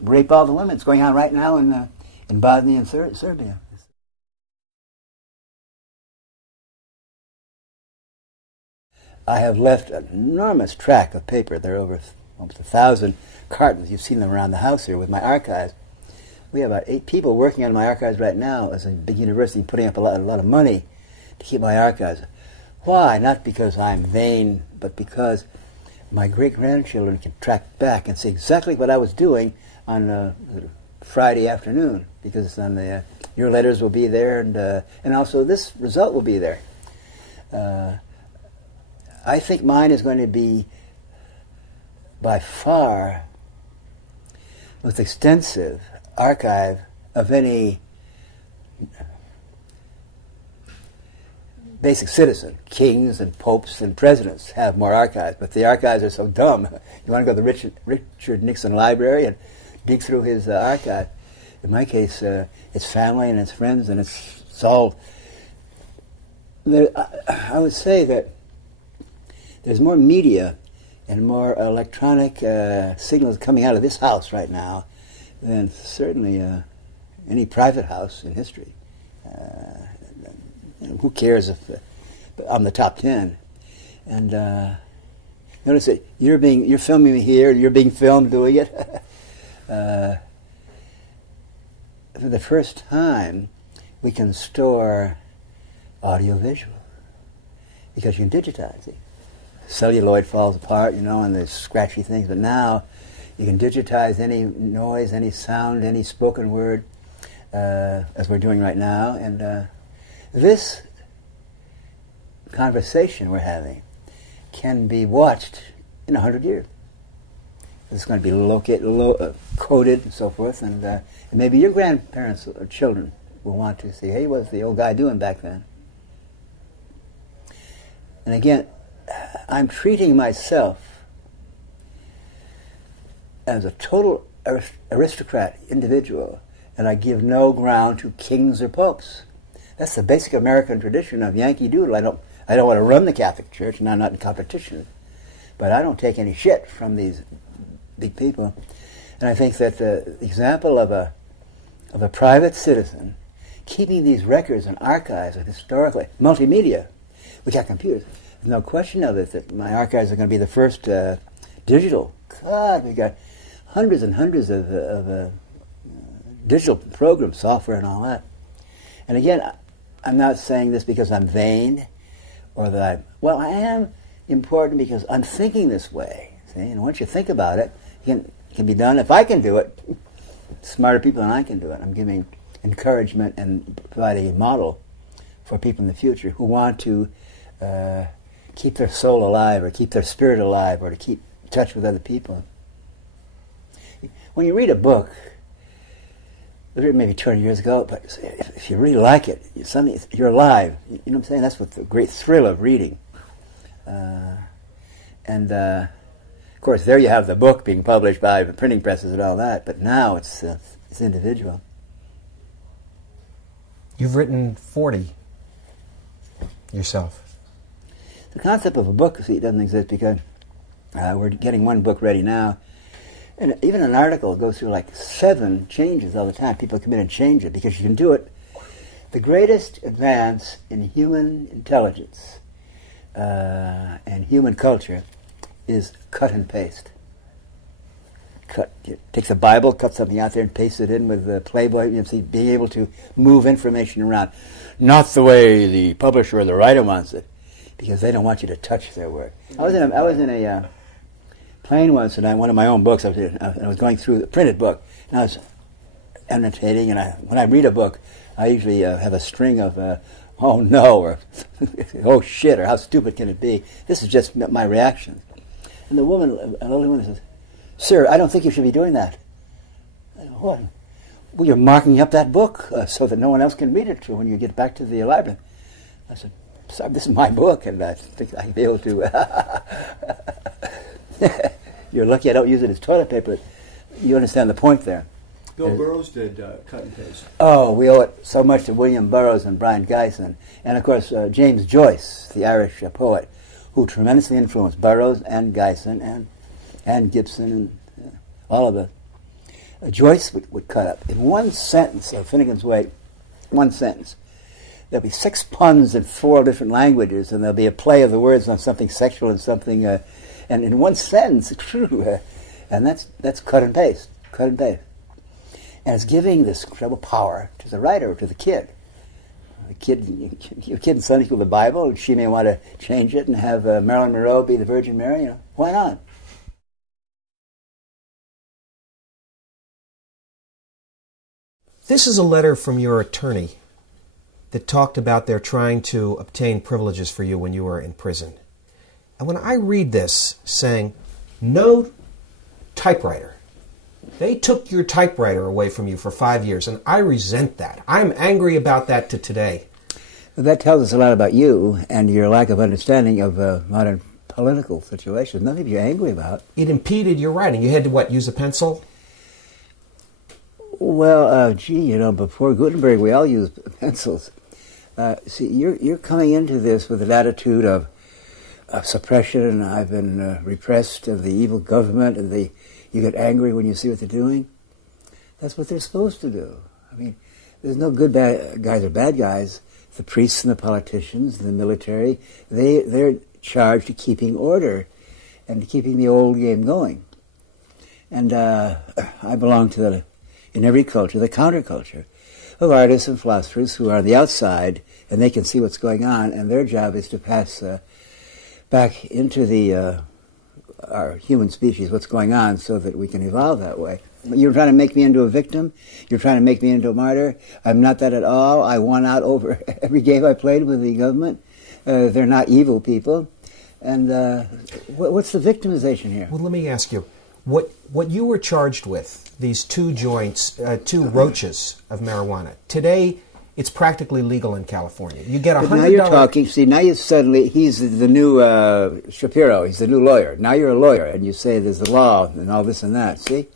rape all the women. It's going on right now in Bosnia and Serbia. I have left an enormous tract of paper. There are over almost 1,000 cartons. You've seen them around the house here with my archives. We have about 8 people working on my archives right now as a big university, putting up a lot of money to keep my archives. Why? Not because I'm vain, but because my great-grandchildren can track back and see exactly what I was doing on Friday afternoon, because on the your letters will be there, and also this result will be there. I think mine is going to be by far most extensive archive of any basic citizen. Kings and popes and presidents have more archives, but the archives are so dumb. You want to go to the Richard Nixon Library and dig through his archive. In my case, it's family and it's friends, and it's all... I would say that there's more media and more electronic signals coming out of this house right now than certainly any private house in history. Who cares if I'm the top 10? And notice that you're filming me here, and you're being filmed doing it. For the first time, we can store audio-visual because you can digitize it. Celluloid falls apart, and there's scratchy things, but now you can digitize any noise, any sound, any spoken word, as we're doing right now, and this conversation we're having can be watched in 100 years. It's going to be coded and so forth, and maybe your grandparents or children will want to see, hey, what's the old guy doing back then? And again, I'm treating myself as a total aristocrat individual, and I give no ground to kings or popes. That's the basic American tradition of Yankee Doodle. I don't want to run the Catholic Church, and I'm not in competition, but I don't take any shit from these big people. And I think that the example of a private citizen keeping these records and archives of historically multimedia, we got computers. There's no question of it that my archives are going to be the first digital. God, we got hundreds and hundreds of digital program software and all that. And again, I'm not saying this because I'm vain or that I am important because I'm thinking this way. See? And once you think about it, it can be done. If I can do it, smarter people than I can do it. I'm giving encouragement and providing a model for people in the future who want to keep their soul alive or keep their spirit alive or to keep in touch with other people. When you read a book, maybe 20 years ago, but if you really like it, you're alive. You know what I'm saying? That's what the great thrill of reading. Of course, there you have the book being published by the printing presses and all that, but now it's individual. You've written 40 yourself. The concept of a book, see, doesn't exist because we're getting one book ready now. And even an article goes through like 7 changes all the time. People come in and change it because you can do it. The greatest advance in human intelligence and human culture is cut and paste. Takes a Bible, cuts something out there and pastes it in with the Playboy. Being able to move information around. Not the way the publisher or the writer wants it, because they don't want you to touch their work. I was in a plane once, and one of my own books. I was going through the printed book, and I was annotating. And when I read a book, I usually have a string of "oh no" or "oh shit" or "how stupid can it be." This is just my reaction. And the woman, an older woman, says, "Sir, I don't think you should be doing that." I go, "What?" "Well, you're marking up that book so that no one else can read it when you get back to the library." I said, "Sorry, this is my book, and I think I'll be able to." You're lucky I don't use it as toilet paper. You understand the point there. Bill Burroughs did cut and paste. Oh, we owe it so much to William Burroughs and Brian Gysin. And, of course, James Joyce, the Irish poet, who tremendously influenced Burroughs and Gysin and Gibson and all of Joyce would cut up. In one sentence of Finnegan's Wake, one sentence, there'll be 6 puns in 4 different languages, and there'll be a play of the words on something sexual and something, and in one sentence, it's true. And that's cut and paste, cut and paste. And it's giving this incredible power to the writer, to the kid. Your kid in Sunday school, the Bible, she may want to change it and have Marilyn Monroe be the Virgin Mary. Why not? This is a letter from your attorney that talked about their trying to obtain privileges for you when you were in prison. And when I read this saying, no typewriter, they took your typewriter away from you for 5 years, and I resent that. I'm angry about that to today. That tells us a lot about you and your lack of understanding of modern political situations. Nothing you're angry about. It impeded your writing. You had to, what, use a pencil? Well, before Gutenberg, we all used pencils. See, you're coming into this with an attitude of suppression, and I've been repressed of the evil government, and you get angry when you see what they're doing. That's what they're supposed to do. I mean, there's no good guys or bad guys. The priests and the politicians and the military, they're charged to keeping order and to keeping the old game going. And I belong to in every culture, the counterculture of artists and philosophers who are on the outside, and they can see what's going on, and their job is to pass back into our human species what's going on so that we can evolve that way. You're trying to make me into a victim. You're trying to make me into a martyr. I'm not that at all. I won out over every game I played with the government. They're not evil people. And what's the victimization here? Well, let me ask you, what you were charged with, these 2 joints, 2 roaches of marijuana, today it's practically legal in California. You get $100. Now you're talking, see, now you suddenly, he's the new Shapiro, he's the new lawyer. Now you're a lawyer, and you say there's the law and all this and that, see?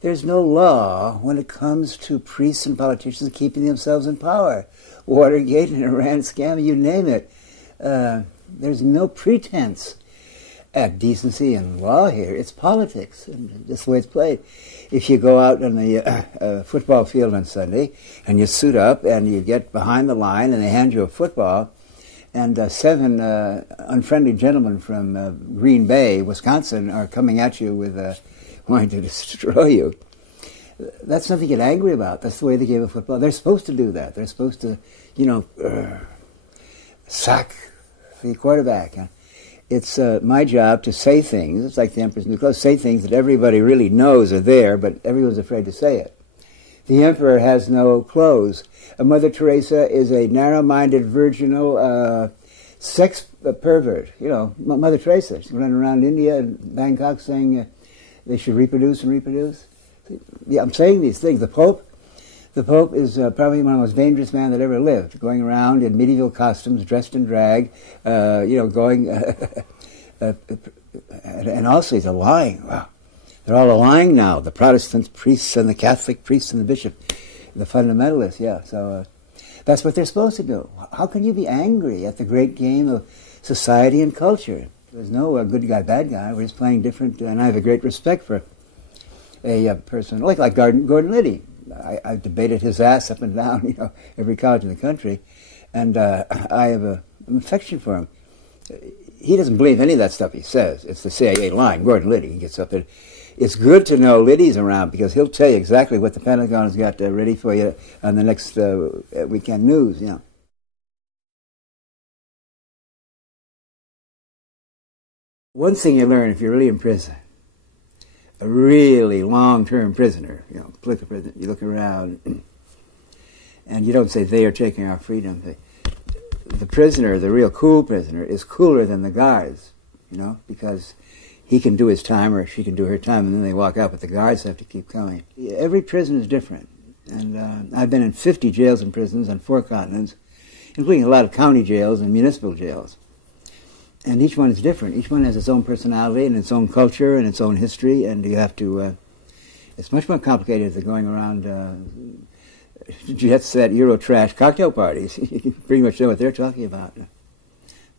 There's no law when it comes to priests and politicians keeping themselves in power. Watergate and Iran scam, you name it. There's no pretense at decency and law here. It's politics, and that's the way it's played. If you go out on the football field on Sunday and you suit up and you get behind the line and they hand you a football, and 7 unfriendly gentlemen from Green Bay, Wisconsin, are coming at you with wanting to destroy you, that's nothing to get angry about. That's the way the game of football. They're supposed to do that. They're supposed to, sack the quarterback. It's my job to say things, it's like the Emperor's New Clothes, say things that everybody really knows are there, but everyone's afraid to say it. The Emperor has no clothes. Mother Teresa is a narrow-minded, virginal, sex pervert. Mother Teresa, she's running around India and Bangkok saying they should reproduce and reproduce. Yeah, I'm saying these things. The Pope is probably one of the most dangerous men that ever lived, going around in medieval costumes, dressed in drag, going, and also he's a lying. Wow. They're all lying now, the Protestant priests and the Catholic priests and the bishop, the fundamentalists, yeah. So that's what they're supposed to do. How can you be angry at the great game of society and culture? There's no good guy, bad guy. We're just playing different, and I have a great respect for a person like Gordon Liddy. I've debated his ass up and down, every college in the country, and I have an affection for him. He doesn't believe any of that stuff he says. It's the CIA line. Gordon Liddy, he gets up there. It's good to know Liddy's around because he'll tell you exactly what the Pentagon has got ready for you on the next weekend news, One thing you learn if you're really in prison, a really long-term prisoner, political prisoner, you look around and you don't say they are taking our freedom. The prisoner, the real cool prisoner, is cooler than the guards, because he can do his time or she can do her time and then they walk out, but the guards have to keep coming. Every prison is different. And I've been in 50 jails and prisons on 4 continents, including a lot of county jails and municipal jails. And each one is different. Each one has its own personality and its own culture and its own history, and you have to, it's much more complicated than going around jet set, Eurotrash cocktail parties. You can pretty much know what they're talking about.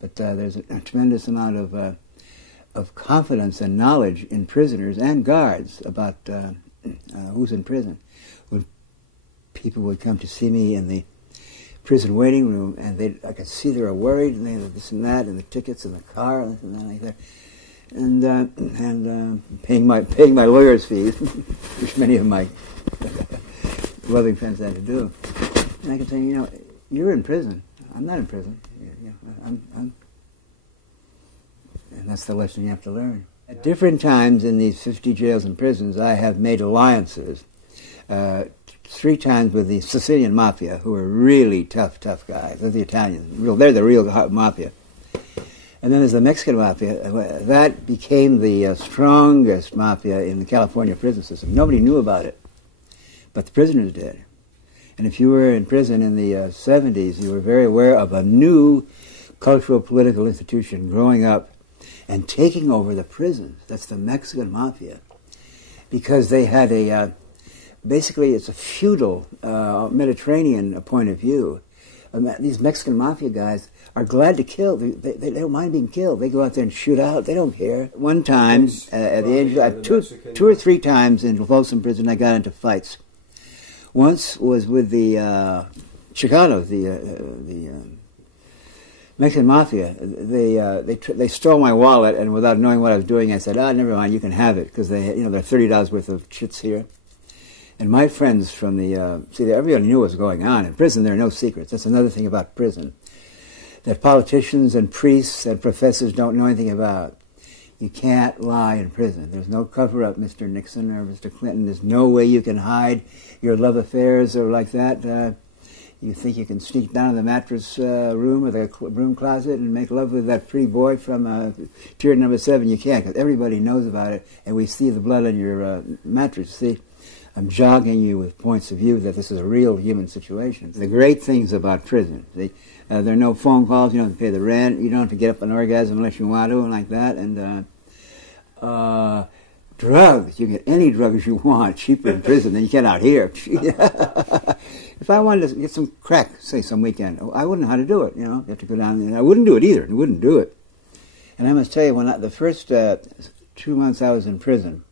But there's a tremendous amount of confidence and knowledge in prisoners and guards about who's in prison, when people would come to see me in the prison waiting room, and I could see they were worried, and they had this and that, and the tickets and the car, and this and that like that, and paying my lawyer's fees, which many of my loving friends had to do. And I could say, you're in prison. I'm not in prison. And that's the lesson you have to learn. At different times in these 50 jails and prisons, I have made alliances. 3 times with the Sicilian mafia, who are really tough guys. They're the Italians. They're the real mafia. And then there's the Mexican mafia. That became the strongest mafia in the California prison system. Nobody knew about it, but the prisoners did. And if you were in prison in the 70s, you were very aware of a new cultural political institution growing up and taking over the prisons. That's the Mexican mafia. Because they had basically it's a feudal Mediterranean point of view. These Mexican mafia guys are glad to kill. They don't mind being killed. They go out there and shoot out. They don't care. One time, at the age of two or three times in Folsom Prison, I got into fights. Once was with the Chicanos, the Mexican mafia. They stole my wallet, and without knowing what I was doing, I said, never mind, you can have it, because they, there are $30 worth of chits here. And my friends from the, everybody knew what was going on. In prison, there are no secrets. That's another thing about prison that politicians and priests and professors don't know anything about. You can't lie in prison. There's no cover-up, Mr. Nixon or Mr. Clinton. There's no way you can hide your love affairs or like that. You think you can sneak down to the mattress room or the broom closet and make love with that pretty boy from period number 7. You can't, because everybody knows about it, and we see the blood on your mattress. See, I'm jogging you with points of view that this is a real human situation. The great things about prison, there are no phone calls, you don't have to pay the rent, you don't have to get up an orgasm unless you want to, and like that, and drugs, you can get any drugs you want, cheaper in prison than you get out here. If I wanted to get some crack, say some weekend, I wouldn't know how to do it, you have to go down there. I wouldn't do it either, I wouldn't do it. And I must tell you, the first 2 months I was in prison,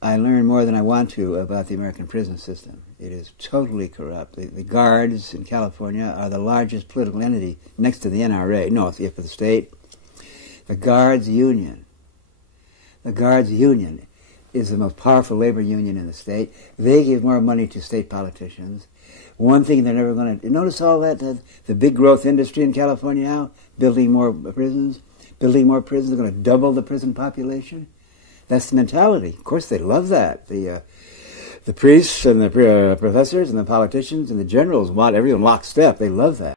I learned more than I want to about the American prison system. It is totally corrupt. The guards in California are the largest political entity next to the NRA, for the state. The guards union is the most powerful labor union in the state. They give more money to state politicians. One thing they're never going to... Notice all that, the big growth industry in California now, building more prisons. They're going to double the prison population. That's the mentality. Of course, they love that. The priests and the professors and the politicians and the generals want everyone lockstep. They love that.